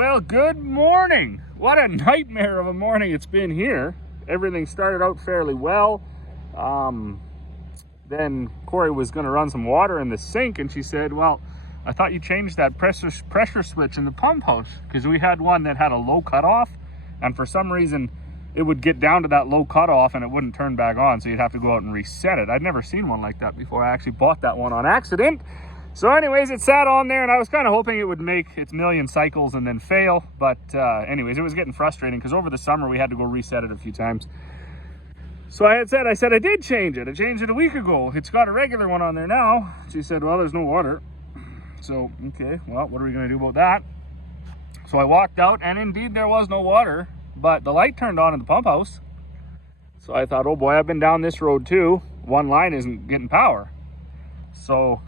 Well, good morning. What a nightmare of a morning it's been here. Everything started out fairly well. Then Corey was going to run some water in the sink, and she said, well, I thought you changed that pressure switch in the pump house, because we had one that had a low cutoff, and for some reason it would get down to that low cutoff and it wouldn't turn back on, so you'd have to go out and reset it. I'd never seen one like that before. I actually bought that one on accident. So anyways, it sat on there, and I was kind of hoping it would make its million cycles and then fail. But anyways, it was getting frustrating because over the summer we had to go reset it a few times. So I said I did change it. I changed it a week ago. It's got a regular one on there now. She said, well, there's no water. So, okay, well, what are we going to do about that? So I walked out, and indeed there was no water, but the light turned on in the pump house. So I thought, oh boy, I've been down this road too. One line isn't getting power. So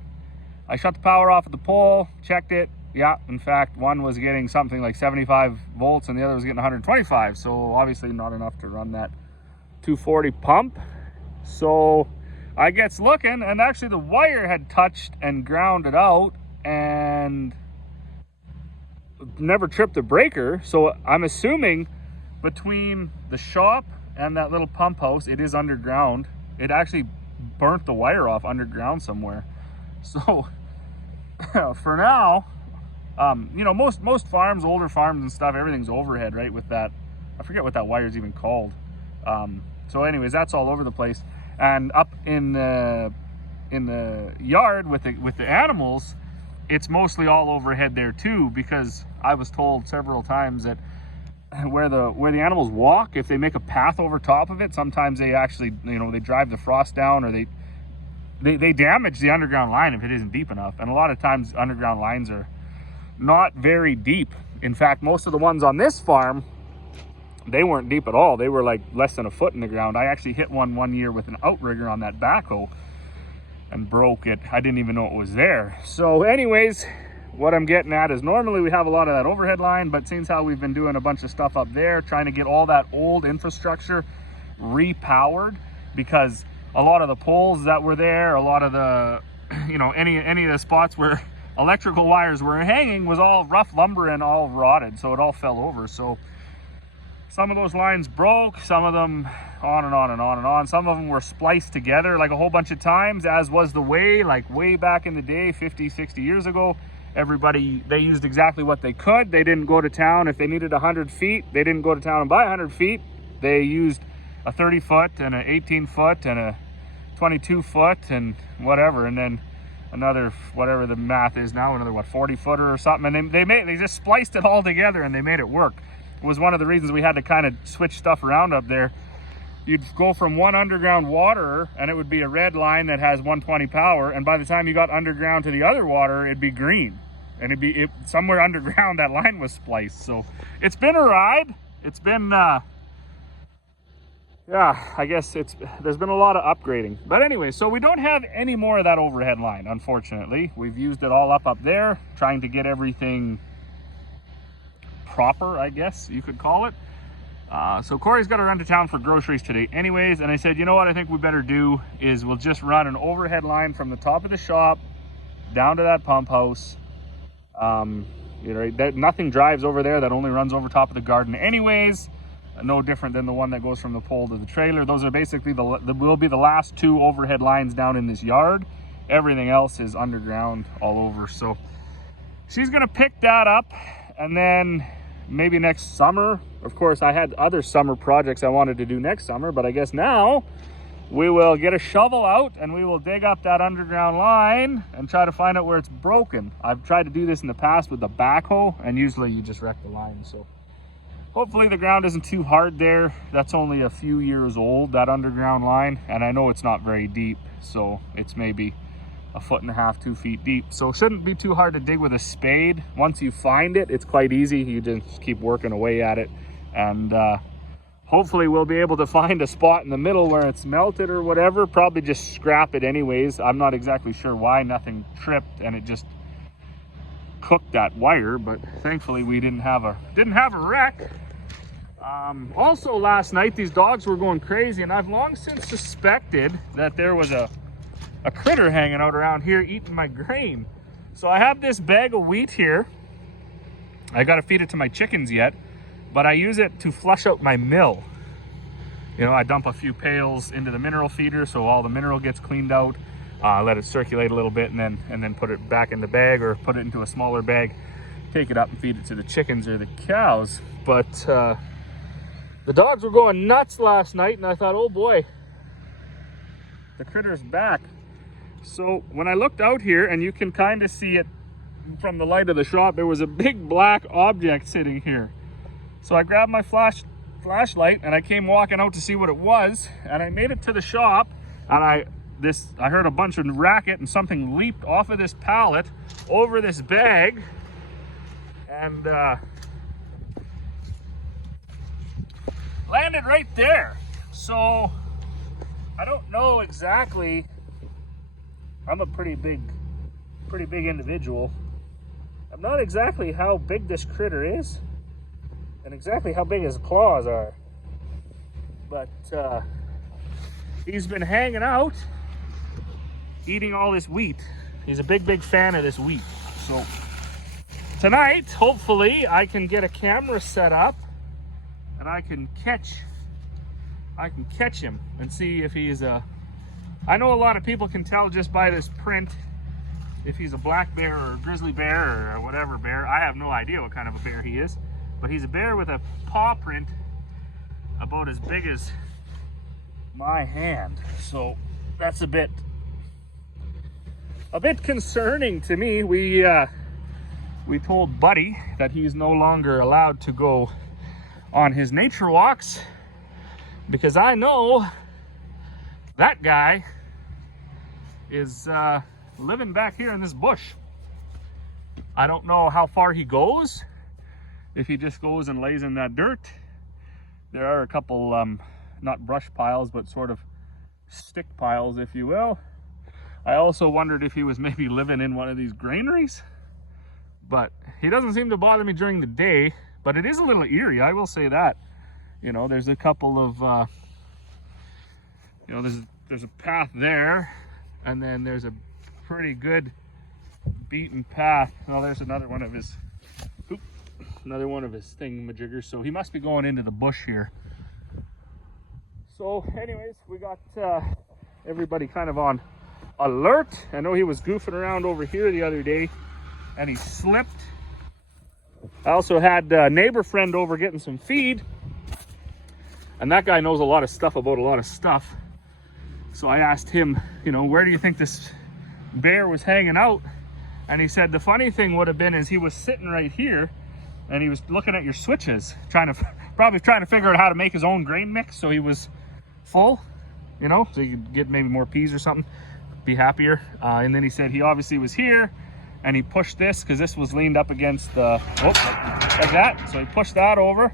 I shut the power off at the pole, checked it. Yeah, in fact, one was getting something like 75 volts and the other was getting 125. So obviously not enough to run that 240 pump. So I gets looking, and actually the wire had touched and grounded out and never tripped the breaker. So I'm assuming between the shop and that little pump house, it is underground. It actually burnt the wire off underground somewhere. So for now, you know, most farms, older farms and stuff, everything's overhead, right? With that, I forget what that wire is even called. So anyways, that's all over the place. And up in the yard with the animals, it's mostly all overhead there too, because I was told several times that where the animals walk, if they make a path over top of it, sometimes they actually, you know, they drive the frost down, or they damage the underground line if it isn't deep enough. And a lot of times underground lines are not very deep. In fact, most of the ones on this farm, they weren't deep at all. They were like less than a foot in the ground. I actually hit one year with an outrigger on that backhoe and broke it. I didn't even know it was there. So anyways, what I'm getting at is normally we have a lot of that overhead line, but since how we've been doing a bunch of stuff up there, trying to get all that old infrastructure repowered, because a lot of the poles that were there, a lot of the, you know, any of the spots where electrical wires were hanging was all rough lumber and all rotted, so it all fell over. So some of those lines broke, some of them on and on and on and on. Some of them were spliced together like a whole bunch of times, as was the way, like way back in the day, 50, 60 years ago. Everybody, they used exactly what they could. They didn't go to town. If they needed 100 feet, they didn't go to town and buy 100 feet. They used a 30 foot and an 18 foot and a 22 foot and whatever, and then another, whatever the math is now, another what, 40 footer or something, and they just spliced it all together and they made it work. It was one of the reasons we had to kind of switch stuff around up there. You'd go from one underground waterer and it would be a red line that has 120 power, and by the time you got underground to the other water, it'd be green, and it'd be somewhere underground that line was spliced. So it's been a ride. It's been yeah, I guess there's been a lot of upgrading. But anyway, so we don't have any more of that overhead line, unfortunately. We've used it all up there, trying to get everything proper, I guess you could call it. So Corey's got to run to town for groceries today anyways, and I said, you know what I think we better do is we'll just run an overhead line from the top of the shop down to that pump house. You know, nothing drives over there. That only runs over top of the garden anyways. No different than the one that goes from the pole to the trailer. Those are basically will be the last two overhead lines down in this yard. Everything else is underground all over. So she's gonna pick that up, and then maybe next summer, of course I had other summer projects I wanted to do next summer, but I guess now we will get a shovel out and we will dig up that underground line and try to find out where it's broken. I've tried to do this in the past with the backhoe, and usually you just wreck the line. So hopefully the ground isn't too hard there. That's only a few years old, that underground line, and I know it's not very deep, so it's maybe 1.5 feet, 2 feet deep. So it shouldn't be too hard to dig with a spade. Once you find it, it's quite easy. You just keep working away at it, and hopefully we'll be able to find a spot in the middle where it's melted or whatever. Probably just scrap it anyways. I'm not exactly sure why. Nothing tripped and it just cooked that wire, but thankfully we didn't have a wreck. Also last night these dogs were going crazy, and I've long since suspected that there was a critter hanging out around here eating my grain. So I have this bag of wheat here, I got to feed it to my chickens yet, but I use it to flush out my mill. You know, I dump a few pails into the mineral feeder so all the mineral gets cleaned out. Let it circulate a little bit, and then put it back in the bag, or put it into a smaller bag, take it up and feed it to the chickens or the cows. But the dogs were going nuts last night, and I thought, oh boy, the critter's back. So when I looked out here, and you can kind of see it from the light of the shop, there was a big black object sitting here. So I grabbed my flashlight and I came walking out to see what it was, and I made it to the shop, and I heard a bunch of racket, and something leaped off of this pallet over this bag, and landed right there. So I don't know exactly. I'm a pretty big individual. I'm not exactly how big this critter is and exactly how big his claws are, but he's been hanging out eating all this wheat. He's a big fan of this wheat. So tonight, hopefully, I can get a camera set up and I can catch him and see if he's a... I know a lot of people can tell just by this print if he's a black bear or a grizzly bear or whatever bear. I have no idea what kind of a bear he is, but he's a bear with a paw print about as big as my hand. So that's a bit concerning to me. We told Buddy that he's no longer allowed to go on his nature walks, because I know that guy is living back here in this bush. I don't know how far he goes, if he just goes and lays in that dirt. There are a couple, not brush piles, but sort of stick piles, if you will. I also wondered if he was maybe living in one of these granaries, but he doesn't seem to bother me during the day. But it is a little eerie, I will say that. You know, there's a couple of, you know, there's a path there, and then there's a pretty good beaten path. Oh, there's another one of his thingamajiggers. So he must be going into the bush here. So anyways, we got everybody kind of on alert. I know he was goofing around over here the other day and he slipped. I also had a neighbor friend over getting some feed, and that guy knows a lot of stuff about a lot of stuff. So I asked him, you know, where do you think this bear was hanging out? And he said the funny thing would have been is he was sitting right here and he was looking at your switches, probably trying to figure out how to make his own grain mix so he was full, you know, so you could get maybe more peas or something, be happier. And then he said he obviously was here and he pushed this because this was leaned up against the, like that. So he pushed that over,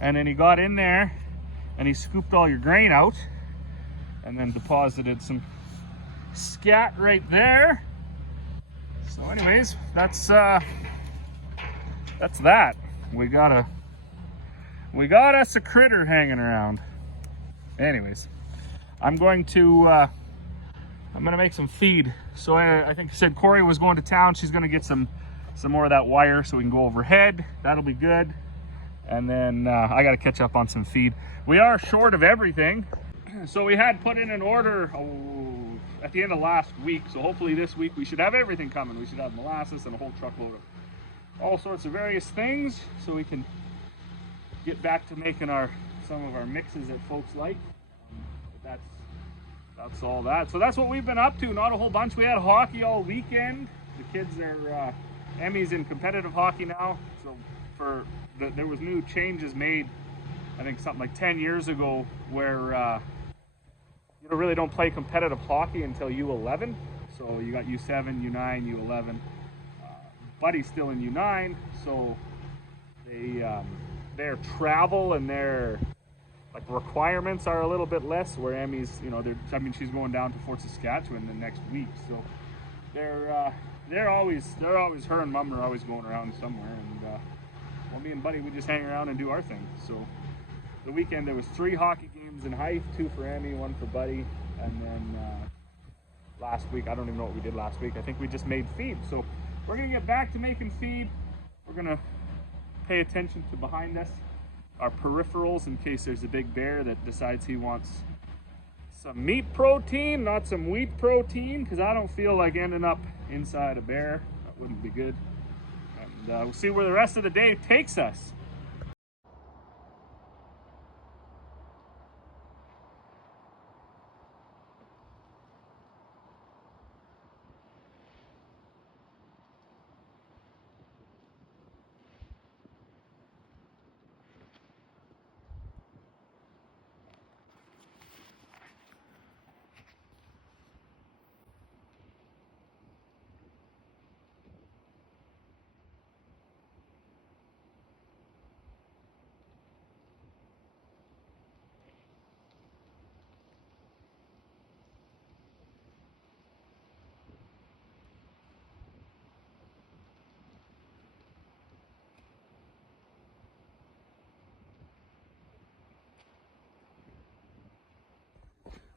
and then he got in there and he scooped all your grain out and then deposited some scat right there. So anyways, that's that. We got us a critter hanging around. Anyways, I'm gonna make some feed. So I think I said Corey was going to town. She's gonna get some more of that wire so we can go overhead. That'll be good. And then I gotta catch up on some feed. We are short of everything. So we had put in an order at the end of last week. So hopefully this week we should have everything coming. We should have molasses and a whole truckload of all sorts of various things so we can get back to making some of our mixes that folks like. That's all that. So that's what we've been up to. Not a whole bunch. We had hockey all weekend. The kids are Emmy's in competitive hockey now. So there was new changes made, I think something like 10 years ago, where you really don't play competitive hockey until U11. So you got U7, U9, U11. Buddy's still in U9, so their travel and their requirements are a little bit less, where Emmy's, you know, she's going down to Fort Saskatchewan the next week, so they're always her and Mom are always going around somewhere, and well, me and Buddy, we just hang around and do our thing. So the weekend there was 3 hockey games in Hythe, 2 for Emmy, 1 for Buddy, and then last week, I don't even know what we did last week. I think we just made feed. So we're gonna get back to making feed. We're gonna pay attention to behind us, our peripherals, in case there's a big bear that decides he wants some meat protein, not some wheat protein, because I don't feel like ending up inside a bear. That wouldn't be good. And we'll see where the rest of the day takes us.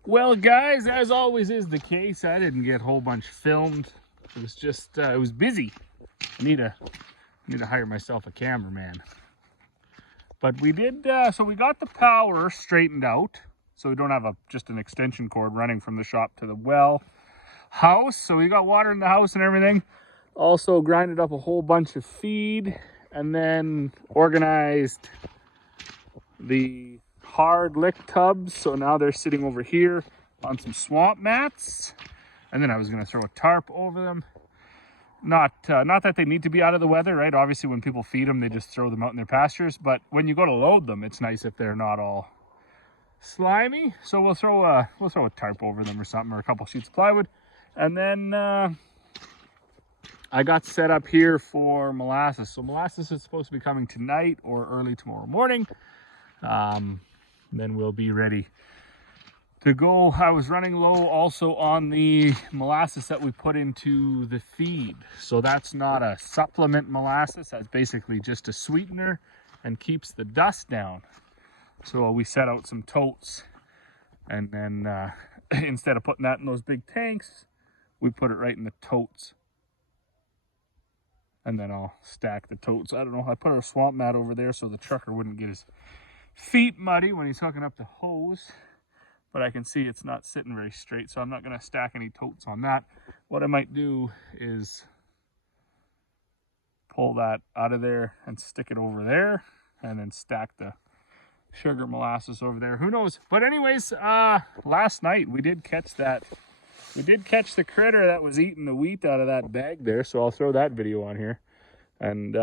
Well, guys, as always is the case, I didn't get a whole bunch filmed. It was just, it was busy. I need to hire myself a cameraman. But we did, so we got the power straightened out. So we don't have just an extension cord running from the shop to the well house. So we got water in the house and everything. Also grinded up a whole bunch of feed and then organized the hard lick tubs, so now they're sitting over here on some swamp mats, and then I was going to throw a tarp over them. Not that they need to be out of the weather, right? Obviously when people feed them, they just throw them out in their pastures, but when you go to load them, it's nice if they're not all slimy. So we'll throw a tarp over them or something, or a couple sheets of plywood. And then I got set up here for molasses. So molasses is supposed to be coming tonight or early tomorrow morning. Then we'll be ready to go. I was running low also on the molasses that we put into the feed. So that's not a supplement molasses. That's basically just a sweetener and keeps the dust down. So we set out some totes, and then instead of putting that in those big tanks, we put it right in the totes. And then I'll stack the totes. I don't know, I put a swamp mat over there so the trucker wouldn't get his feet muddy when he's hooking up the hose, but I can see it's not sitting very straight, so I'm not going to stack any totes on that. What I might do is pull that out of there and stick it over there, and then stack the sugar molasses over there. Who knows? But anyways, last night we did catch the critter that was eating the wheat out of that bag there, so I'll throw that video on here, and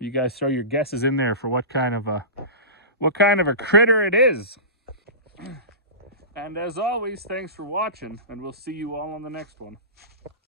you guys throw your guesses in there for what kind of a critter it is. And as always, thanks for watching, and we'll see you all on the next one.